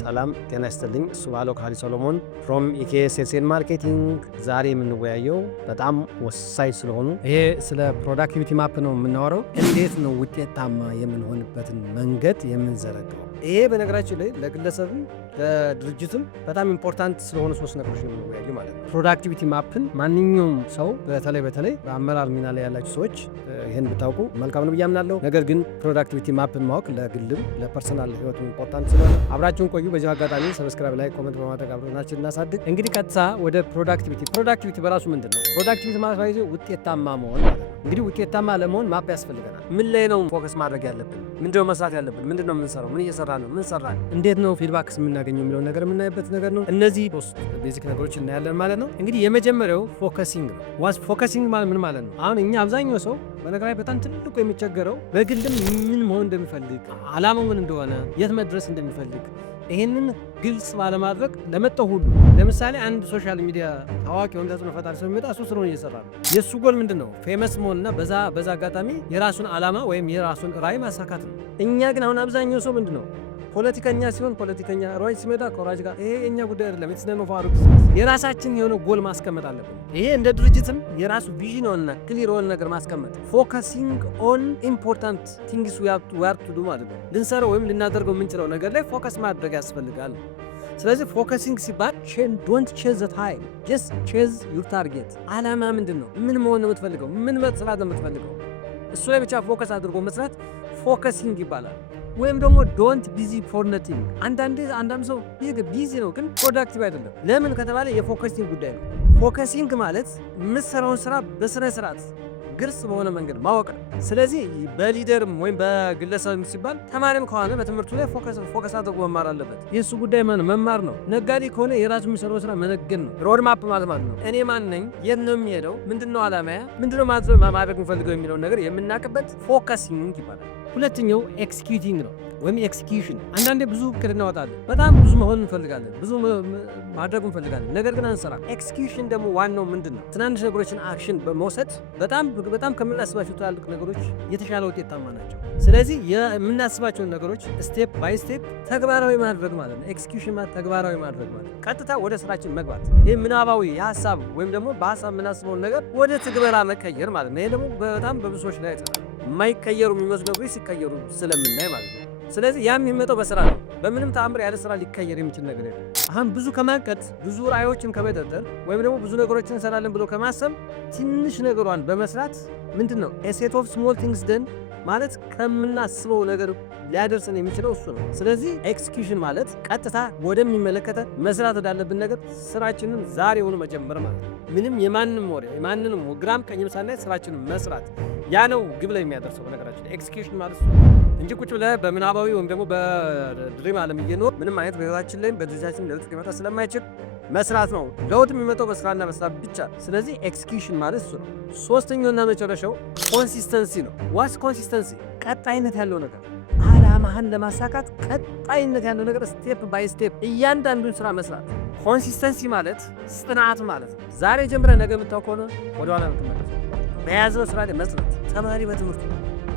ሰላም ጤና ይስጥልኝ። እሱ ባለው ካሊ ሰሎሞን ፍሮም ኢኬኤስ ሴልስ ማርኬቲንግ። ዛሬ የምንወያየው በጣም ወሳኝ ስለሆኑ ይሄ ስለ ፕሮዳክቲቪቲ ማፕ ነው የምናወራው። እንዴት ነው ውጤታማ የምንሆንበትን መንገድ የምንዘረጋው። ይሄ በነገራችን ላይ ለግለሰብም ለድርጅትም በጣም ኢምፖርታንት ስለሆኑ ሶስት ነገሮች ነው የምንወያየው ማለት ነው። ፕሮዳክቲቪቲ ማፕን ማንኛውም ሰው በተለይ በአመራር ሚና ላይ ያላችሁ ሰዎች ይህን ብታውቁ መልካም ነው ብዬ አምናለሁ። ነገር ግን ፕሮዳክቲቪቲ ማፕን ማወቅ ለግልም ለፐርሰናል ህይወቱ ኢምፖርታንት ስለሆነ አብራችሁን ቆዩ። በዚህ አጋጣሚ ሰብስክራይብ ላይ ኮሜንት በማድረግ አብረናችን እናሳድግ። እንግዲህ ቀጥታ ወደ ፕሮዳክቲቪቲ በራሱ ምንድን ነው? ፕሮዳክቲቪቲ ማለት ውጤታማ መሆን ማለት ነው። እንግዲህ ውጤታማ ለመሆን ማፕ ያስፈልገናል። ምን ላይ ነው ፎከስ ማድረግ ያለብን? ምንድነው መስራት ያለብን? ምንድነው የምንሰራው? ምን እየሰራ ነው? ምን ሰራ? እንዴት ነው ፊድባክስ የምናገኘው የሚለውን ነገር የምናይበት ነገር ነው። እነዚህ ሶስት ቤዚክ ነገሮች እናያለን ማለት ነው። እንግዲህ የመጀመሪያው ፎከሲንግ ነው። ፎከሲንግ ማለት ምን ማለት ነው? አሁን እኛ አብዛኛው ሰው በነገራዊ በጣም ትልቁ የሚቸገረው በግልም ምን መሆን እንደሚፈልግ፣ አላማው ምን እንደሆነ፣ የት መድረስ እንደሚፈልግ ይሄንን ግልጽ ባለማድረግ ለመጣው ሁሉ ለምሳሌ አንድ ሶሻል ሚዲያ ታዋቂ ወይም ተጽዕኖ ፈጣሪ ሰው የሚመጣ እሱ ስለሆነ እየሰራ ነው። የእሱ ጎል ምንድን ነው? ፌመስ መሆንና በዛ አጋጣሚ የራሱን አላማ ወይም የራሱን ራዕይ ማሳካት ነው። እኛ ግን አሁን አብዛኛው ሰው ምንድን ነው ፖለቲከኛ ሲሆን ፖለቲከኛ፣ ሯጭ ሲመጣ ከሯጭ ጋር። ይሄ የኛ ጉዳይ አይደለም። የተስነመ ፋሩ የራሳችን የሆነ ጎል ማስቀመጥ አለብን። ይሄ እንደ ድርጅትም የራሱ ቪዥን ሆነና ክሊር የሆነ ነገር ማስቀመጥ፣ ፎከሲንግ ኦን ኢምፖርታንት ቲንግስ ዊ ሃቭ ቱ ዱ ማለት ነው። ልንሰራው ወይም ልናደርገው የምንችለው ነገር ላይ ፎከስ ማድረግ ያስፈልጋል። ስለዚህ ፎከሲንግ ሲባል ዶንት ቼዝ ዘ ታይም ጀስት ቼዝ ዩር ታርጌት። አላማ ምንድን ነው? ምን መሆን ነው የምትፈልገው? ምን መስራት ነው የምትፈልገው? እሱ ላይ ብቻ ፎከስ አድርጎ መስራት ፎከሲንግ ይባላል። ወይም ደግሞ ዶንት ቢዚ ፎር ነቲንግ። አንዳንድ ሰው ቢዚ ነው ግን ፕሮዳክቲቭ አይደለም። ለምን ከተባለ የፎከሲንግ ጉዳይ ነው። ፎከሲንግ ማለት የምትሰራውን ስራ በስነ ስርዓት ግልጽ በሆነ መንገድ ማወቅ ነው። ስለዚህ በሊደርም ወይም በግለሰብ ሲባል ተማሪም ከሆነ በትምህርቱ ላይ ፎከስ አድርጎ መማር አለበት። የእሱ ጉዳይ መማር ነው። ነጋዴ ከሆነ የራሱ የሚሰራው ስራ መነገድ ነው። ሮድ ማፕ ማለት ነው። እኔ ማን ነኝ? የት ነው የሚሄደው? ምንድነው አላማያ? ምንድነው ማድረግ የምፈልገው የሚለውን ነገር የምናውቅበት ፎከሲንግ ይባላል። ሁለተኛው ኤክስኪዩቲንግ ነው ወይም ኤክስኪዩሽን። አንዳንዴ ብዙ እቅድ እናወጣለን፣ በጣም ብዙ መሆን እንፈልጋለን፣ ብዙ ማድረግ እንፈልጋለን፣ ነገር ግን አንሰራ። ኤክስኪዩሽን ደግሞ ዋናው ምንድን ነው? ትናንሽ ነገሮችን አክሽን በመውሰድ በጣም ከምናስባቸው ትላልቅ ነገሮች የተሻለ ውጤታማ ናቸው። ስለዚህ የምናስባቸውን ነገሮች ስቴፕ ባይ ስቴፕ ተግባራዊ ማድረግ ማለት ነው። ኤክስኪዩሽን ማለት ተግባራዊ ማድረግ ማለት ቀጥታ ወደ ስራችን መግባት። ይህ ምናባዊ የሀሳብ ወይም ደግሞ በሀሳብ የምናስበውን ነገር ወደ ትግበራ መቀየር ማለት ነው። ይህ ደግሞ በጣም በብዙዎች ላይ የማይቀየሩ የሚመስሉ ነገሮች ሲቀየሩ ስለምናይ ማለት ነው። ስለዚህ ያም የሚመጣው በስራ ነው። በምንም ተአምር ያለ ስራ ሊቀየር የሚችል ነገር የለም። አሁን ብዙ ከማቀድ ብዙ ራዕዮችን ከመጠጠር ወይም ደግሞ ብዙ ነገሮችን እንሰራለን ብሎ ከማሰብ ትንሽ ነገሯን በመስራት ምንድን ነው ሴት ኦፍ ስሞል ቲንግስ ደን ማለት ከምናስበው ነገር ሊያደርሰን የሚችለው እሱ ነው። ስለዚህ ኤክስኪዩሽን ማለት ቀጥታ ወደሚመለከተ መስራት ወዳለብን ነገር ስራችንን ዛሬውኑ መጀመር ማለት ነው። ምንም የማንም ወሬ የማንንም ግራም ቀኝም ሳናይ ስራችንን መስራት፣ ያ ነው ግብ ላይ የሚያደርሰው። በነገራችን ኤክስኪዩሽን ማለት እንጂ ቁጭ ብለህ በምናባዊ ወይም ደግሞ በድሪም ዓለም እየኖር ምንም አይነት በህይወታችን ላይም በድርጅታችን ለውጥ ሊመጣ ስለማይችል መስራት ነው። ለውጥ የሚመጣው በስራና በስራ ብቻ። ስለዚህ ኤክስኪዩሽን ማለት እሱ ነው። ሶስተኛውና መጨረሻው ኮንሲስተንሲ ነው። ዋስ ኮንሲስተንሲ? ቀጣይነት ያለው ነገር፣ አላማህን ለማሳካት ቀጣይነት ያለው ነገር፣ ስቴፕ ባይ ስቴፕ እያንዳንዱን ስራ መስራት። ኮንሲስተንሲ ማለት ጽናት ማለት ነው። ዛሬ ጀምረህ ነገ የምታውቅ ከሆነ ወደኋላ ምትመለስ። በያዘው ስራ ላይ መስራት፣ ተማሪ በትምህርቱ፣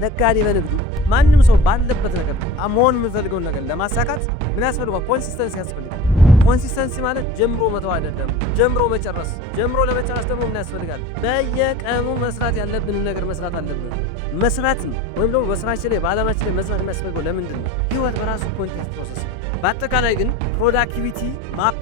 ነጋዴ በንግዱ፣ ማንም ሰው ባለበት ነገር መሆን የምንፈልገውን ነገር ለማሳካት ምን ያስፈልጋል? ኮንሲስተንሲ ያስፈልጋል። ኮንሲስተንሲ ማለት ጀምሮ መተው አይደለም፣ ጀምሮ መጨረስ። ጀምሮ ለመጨረስ ደግሞ ምን ያስፈልጋል? በየቀኑ መስራት ያለብንን ነገር መስራት አለብን። መስራት ወይም ደግሞ በስራችን ላይ በዓላማችን ላይ መስራት የሚያስፈልገው ለምንድን ነው? ህይወት በራሱ ኮንቲኒየስ ፕሮሰስ ነው። በአጠቃላይ ግን ፕሮዳክቲቪቲ ማፕ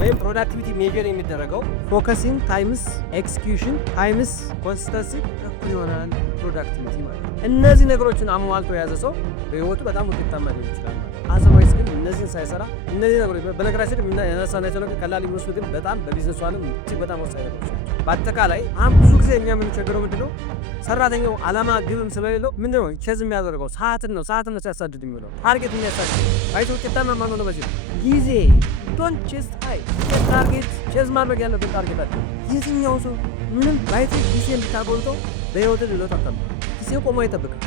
ወይም ፕሮዳክቲቪቲ ሜጀር የሚደረገው ፎከሲንግ ታይምስ ኤክስኪዩሽን ታይምስ ኮንሲስተንሲ እኩል ይሆናል ፕሮዳክቲቪቲ ማለት ነው። እነዚህ ነገሮችን አሟልቶ የያዘ ሰው በህይወቱ በጣም ውጤታማ ሊሆን ይችላል። አዘርዋይስ ግን እነዚህን ሳይሰራ እነዚህ ነገሮች በነገራችን የነሳናቸው ነገር ቀላል የሚመስሉ ግን በጣም በቢዝነሱ ዓለም እጅግ በጣም ወሳኝ ነገሮች ናቸው። በአጠቃላይ አሁን ብዙ ጊዜ እኛ የምንቸገረው ምንድነው? ሰራተኛው አላማ ግብም ስለሌለው ምንድነው ቼዝ የሚያደርገው? ሰዓትን ነው ሲያሳድድ የሚውለው ታርጌት የሚያሳድድ አይቶ ውጤታማ ማን ነው? በዚህ ጊዜ ዶንት ቼዝ ታይም ታርጌት ቼዝ ማድረግ ያለበት ታርጌት አለ። የትኛው ሰው ምንም ባይት ጊዜ እንድታጎልተው በህይወት ልሎት አጣም ጊዜ ቆሞ አይጠብቅም።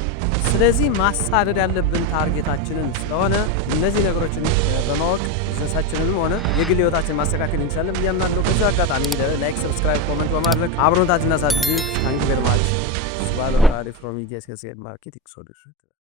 ስለዚህ ማሳደድ ያለብን ታርጌታችንን ስለሆነ እነዚህ ነገሮችን በማወቅ ቢዝነሳችንንም ሆነ የግል ህይወታችን ማስተካከል እንችላለን ብዬ አምናለሁ። በዚህ አጋጣሚ ላይክ፣ ሰብስክራይብ፣ ኮመንት በማድረግ አብሮነታችንን እናሳድግ። ታንክ ዩ ቬሪ ማች። ባሎ ፍሮም ኢኬኤስ ሴልስ ማርኬቲንግ ሶሉሽን